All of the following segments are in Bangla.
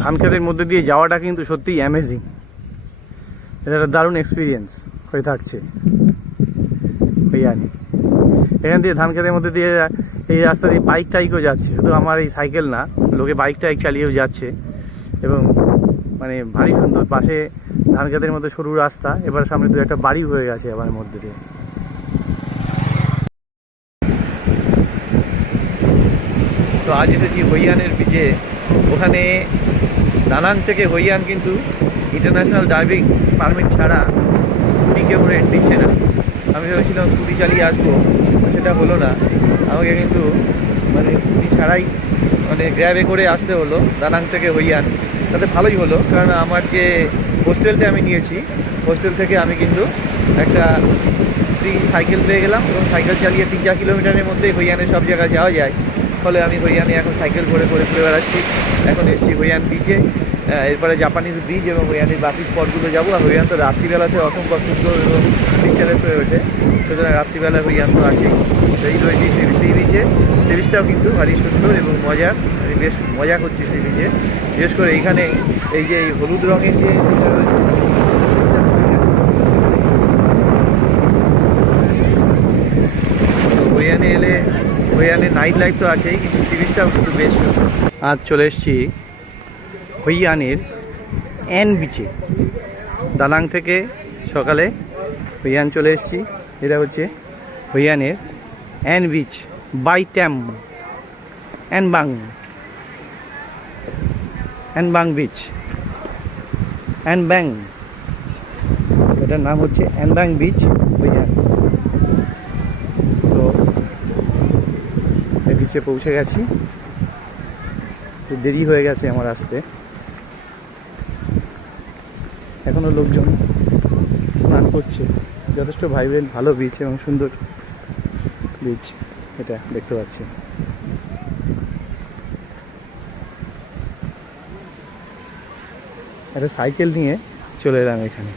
ধান খেতের মধ্যে দিয়ে যাওয়াটা কিন্তু সত্যিই অ্যামেজিং। এটা একটা দারুণ এক্সপিরিয়েন্স হয়ে থাকছে হইয়ানি। এখান দিয়ে ধান খেতের মধ্যে দিয়ে এই রাস্তা দিয়ে বাইক টাইকও যাচ্ছে, শুধু আমার এই সাইকেল না, লোকে বাইক টাইক চালিয়েও যাচ্ছে এবং মানে ভারী সুন্দর। পাশে ধান খেতের মধ্যে সরু রাস্তা, এবার সামনে দু একটা বাড়ি হয়ে গেছে আবার মধ্যে দিয়ে। তো আজ এসেছি হইয়ানের বিচে। ওখানে দানাং থেকে হইয়ান কিন্তু ইন্টারন্যাশনাল ড্রাইভিং পারমিট ছাড়া স্কুটি কেউ রেন্ট দিচ্ছে না। আমি ভেবেছিলাম স্কুটি চালিয়ে আসবো, সেটা হলো না। আমাকে কিন্তু মানে স্কুটি ছাড়াই মানে গ্র্যাবে করে আসতে হলো দানাং থেকে হইয়ান। তাতে ভালোই হলো, কারণ আমার যে হোস্টেলটা আমি নিয়েছি, হোস্টেল থেকে আমি কিন্তু একটা ফ্রি সাইকেল পেয়ে গেলাম এবং সাইকেল চালিয়ে 3-4 কিলোমিটারের মধ্যেই হইয়ানে সব জায়গায় যাওয়া যায়। ফলে আমি হইয়ানে এখন সাইকেল করে করে ঘুরে বেড়াচ্ছি। এখন এসেছি হইয়ান বিচে, এরপরে জাপানিজ ব্রিজ এবং হইয়ানের বাকি স্পটগুলো যাবো। আর হইয়ান তো রাত্রিবেলাতে অসম্ভব সুন্দর এবং পিকচারেস হয়ে ওঠে, সুতরাং রাত্রিবেলা হইয়ান তো আছেই। সেই রয়েছি সি বিচে। সি বিচটাও কিন্তু ভারী সুন্দর এবং মজার। আমি বেশ মজা করছি সি বিচে, বিশেষ করে এইখানে এই যে এই হলুদ রঙের যে হইয়ানে এলে হইয়ানে নাইট লাইফ তো আছেই, কিন্তু সি বিচটাও কিন্তু বেশ সুন্দর। আজ চলে এসেছি হইয়ানের এন বিচে। দানাং থেকে সকালে হইয়ান চলে এসেছি। এটা হচ্ছে হইয়ানের এন বিচ বাই ট্যাম এনবাং বিচ, এনবাং, এটার নাম হচ্ছে এনবাং বিচ হইয়ান। তো এই বিচে পৌঁছে গেছি, তো দেরি হয়ে গেছে আমার আসতে। এখনও লোকজন স্নান করছে। যথেষ্ট ভাইব্রেন্ট ভালো বিচ এবং সুন্দর বিচ এটা দেখতে পাচ্ছি। একটা সাইকেল নিয়ে চলে এলাম এখানে।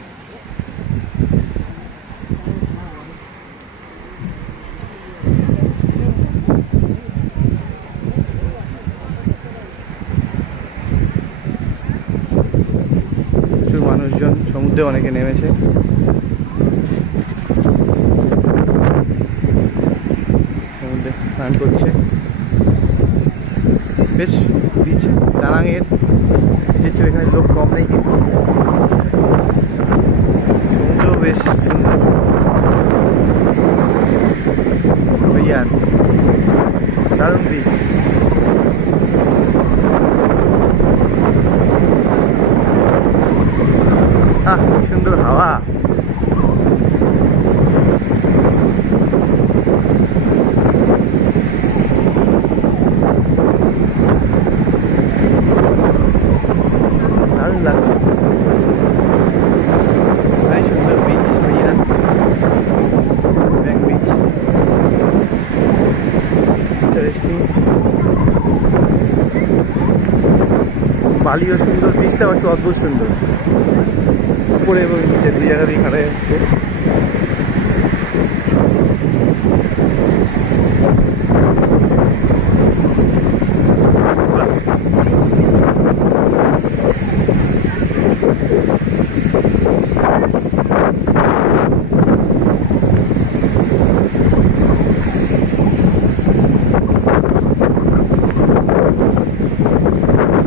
প্রচুর মানুষজন, সমুদ্রে অনেকে নেমেছে। সমুদ্রে স্নান করছে। বেশ বিচ দানাংয়ের যে এখানে লোক কম নেই, কিন্তু সমুদ্র বেশ সুন্দর। হইয়ান দারুণ বিচ। সুন্দর হাওয়া। দারুণ লাগছে, ভাই সুন্দর বিচ হইয়ান ব্যাক বিচ। ইন্টারেস্টিং, বালিও সুন্দর, বিচটাও একটু অদ্ভুত সুন্দর। উপরে এবং নিচে দুই জায়গাতেই খাড়া যাচ্ছে।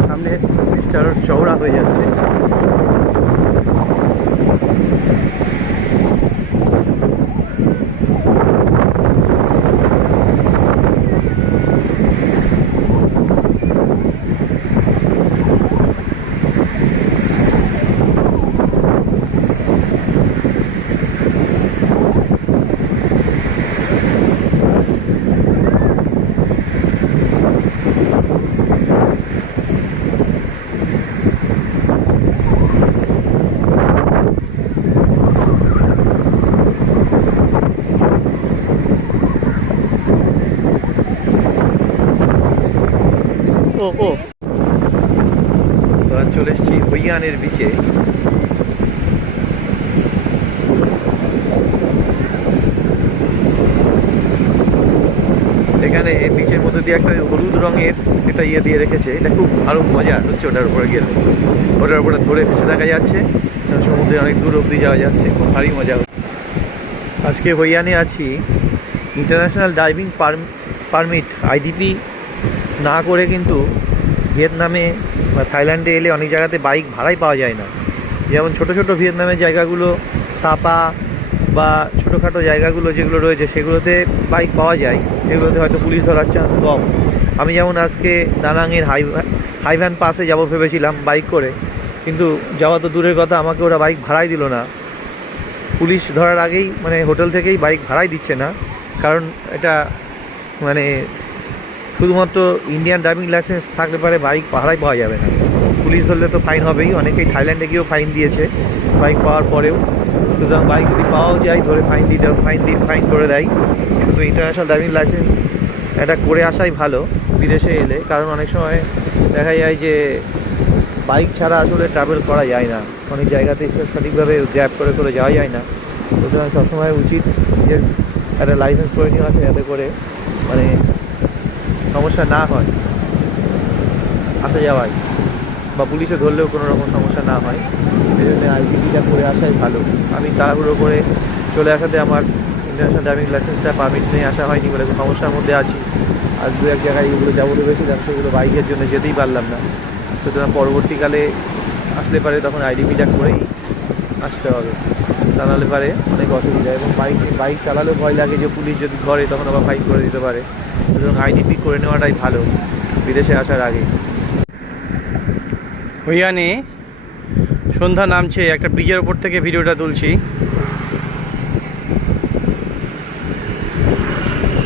সামনে বিচটা আরো চওড়া হয়ে যাচ্ছে। ও ও তো আজ চলে এসেছি হইয়ানের বিচে। এখানে বিচের মধ্যে দিয়ে একটা হলুদ রঙের একটা ইয়ে দিয়ে রেখেছে, এটা খুব ভালো মজা হচ্ছে ওটার উপরে গেলে। ওটার উপরে ধরে ভেসে দেখা যাচ্ছে, সমুদ্রে অনেক দূর অবধি যাওয়া যাচ্ছে, খুব ভারী মজা হচ্ছে। আজকে হইয়ানে আছি, ইন্টারন্যাশনাল ডাইভিং পারমিট আইডিপি না করে কিন্তু ভিয়েতনামে বা থাইল্যান্ডে এলে অনেক জায়গাতে বাইক ভাড়াই পাওয়া যায় না। যেমন ছোটো ছোটো ভিয়েতনামের জায়গাগুলো, সাপা বা ছোটোখাটো জায়গাগুলো যেগুলো রয়েছে সেগুলোতে বাইক পাওয়া যায়, এগুলোতে হয়তো পুলিশ ধরার চান্স কম। আমি যেমন আজকে দানাংয়ের হাইভ্যান পাসে যাব ভেবেছিলাম বাইক করে, কিন্তু যাওয়া তো দূরের কথা, আমাকে ওরা বাইক ভাড়াই দিল না। পুলিশ ধরার আগেই মানে হোটেল থেকেই বাইক ভাড়াই দিচ্ছে না, কারণ এটা মানে শুধুমাত্র ইন্ডিয়ান ড্রাইভিং লাইসেন্স থাকলে পারে বাইক ভাড়াই পাওয়া যাবে না। পুলিশ ধরলে তো ফাইন হবেই, অনেকেই থাইল্যান্ডে গিয়েও ফাইন দিয়েছে বাইক পাওয়ার পরেও। সুতরাং বাইক যদি পাওয়াও যায় ধরে ফাইন করে দেয়। কিন্তু ইন্টারন্যাশনাল ড্রাইভিং লাইসেন্স এটা করে আসাই ভালো বিদেশে এলে, কারণ অনেক সময় দেখা যায় যে বাইক ছাড়া আসলে ট্রাভেল করা যায় না, অনেক জায়গাতে সঠিকভাবে গ্র্যাব করে যাওয়া যায় না। সুতরাং সবসময় উচিত যে একটা লাইসেন্স করে নেওয়া আছে, যাতে করে মানে সমস্যা না হয় আসা যাওয়ায়, বা পুলিশে ধরলেও কোনো রকম সমস্যা না হয়। এই জন্য আইডিপিটা করে আসাই ভালো। আমি তাড়াহুড়ো করে চলে আসাতে আমার ইন্টারন্যাশনাল ড্রাইভিং লাইসেন্সটা পারমিট নিয়ে আসা হয়নি বলে সমস্যার মধ্যে আছি। আর দু এক জায়গায় এগুলো যাবো ভেবেছিলাম, সেগুলো বাইকের জন্য যেতেই পারলাম না। সুতরাং পরবর্তীকালে আসলে পারে তখন আইডিপিটা করেই আসতে হবে, তা নাহলে পারে অনেক অসুবিধা। এবং বাইক চালালেও ভয় লাগে যে পুলিশ যদি ধরে তখন আবার ফাইন করে দিতে পারে। সুতরাং আইডিপি করে নেওয়াটাই ভালো বিদেশে আসার আগে। হইয়ানে সন্ধ্যা নামছে, একটা ব্রিজের ওপর থেকে ভিডিওটা তুলছি।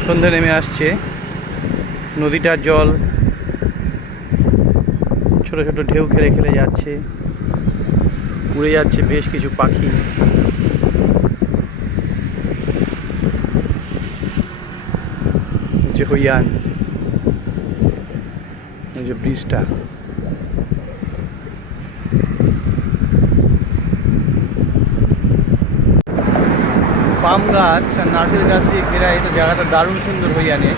সন্ধ্যা নেমে আসছে, নদীটার জল ছোট ছোট ঢেউ খেলে খেলে যাচ্ছে, উড়ে যাচ্ছে বেশ কিছু পাখি। যে হইয়ান, এই যে ব্রিজটা, পাম গাছ আর নারকেল গাছ দিয়ে ঘেরা। এই তো জায়গাটা দারুণ সুন্দর হইয়ানে।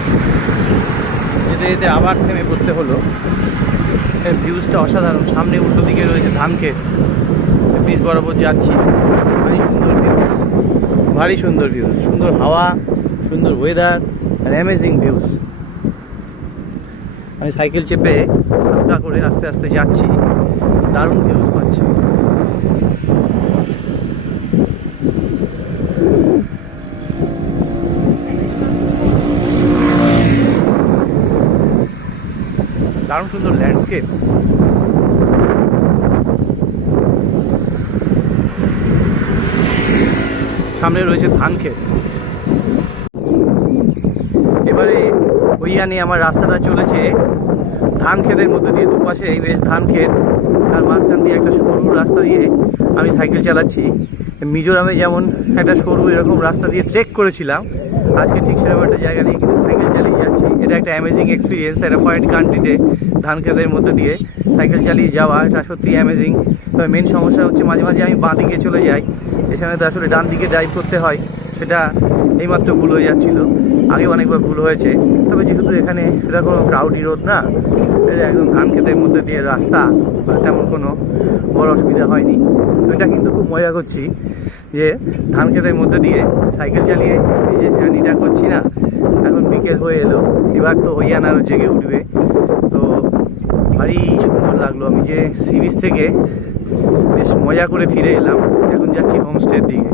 যেতে যেতে আবার থেমে পড়তে হলো। এর ভিউজটা অসাধারণ। সামনে উল্টো দিকে রয়েছে ধান ক্ষেত, ব্রিজ বরাবর যাচ্ছি। ভারী সুন্দর ভিউজ, ভারী সুন্দর ভিউজ, সুন্দর হাওয়া, সুন্দর ওয়েদার আর অ্যামেজিং ভিউজ। আমি সাইকেল চেপে হালকা করে আস্তে আস্তে যাচ্ছি, দারুণ ভিউজ পাচ্ছি। দারুণ সুন্দর ল্যান্ডস্কেপ। সামনে রয়েছে ধান ক্ষেত। এবারে হইয়ানে আমার রাস্তাটা চলেছে ধান ক্ষেতের মধ্যে দিয়ে, দুপাশে এই বেশ ধান ক্ষেত, তার মাঝখান দিয়ে একটা সরু রাস্তা দিয়ে আমি সাইকেল চালাচ্ছি। মিজোরামে যেমন একটা সরু এরকম রাস্তা দিয়ে ট্রেক করেছিলাম, আজকে ঠিক সেরকম একটা জায়গা নিয়ে কিন্তু সাইকেল চালিয়ে যাচ্ছি। এটা একটা অ্যামেজিং এক্সপিরিয়েন্স। একটা ফরেন কান্ট্রিতে ধান ক্ষেতের মধ্যে দিয়ে সাইকেল চালিয়ে যাওয়া, এটা সত্যি অ্যামেজিং। তবে মেন সমস্যা হচ্ছে মাঝে মাঝে আমি বাঁ দিকে চলে যাই, এখানে তো আসলে ডান দিকে ড্রাইভ করতে হয়, সেটা এইমাত্র ভুল হয়ে যাচ্ছিলো। আগেও অনেকবার ভুল হয়েছে। তবে যেহেতু এখানে এটা কোনো ক্রাউডি রোড না, এটা একদম ধান ক্ষেতের মধ্যে দিয়ে রাস্তা, তেমন কোনো বড় অসুবিধা হয়নি। তো এটা কিন্তু খুব মজা করছি যে ধান ক্ষেতের মধ্যে দিয়ে সাইকেল চালিয়ে এই যে জার্নিটা করছি না। এখন বিকেল হয়ে এলো, এবার তো হইয়ান আরও জেগে উঠবে। তো ভারী সুন্দর লাগলো। আমি যে সি বিচ থেকে বেশ মজা করে ফিরে এলাম, এখন যাচ্ছি হোমস্টের দিকে।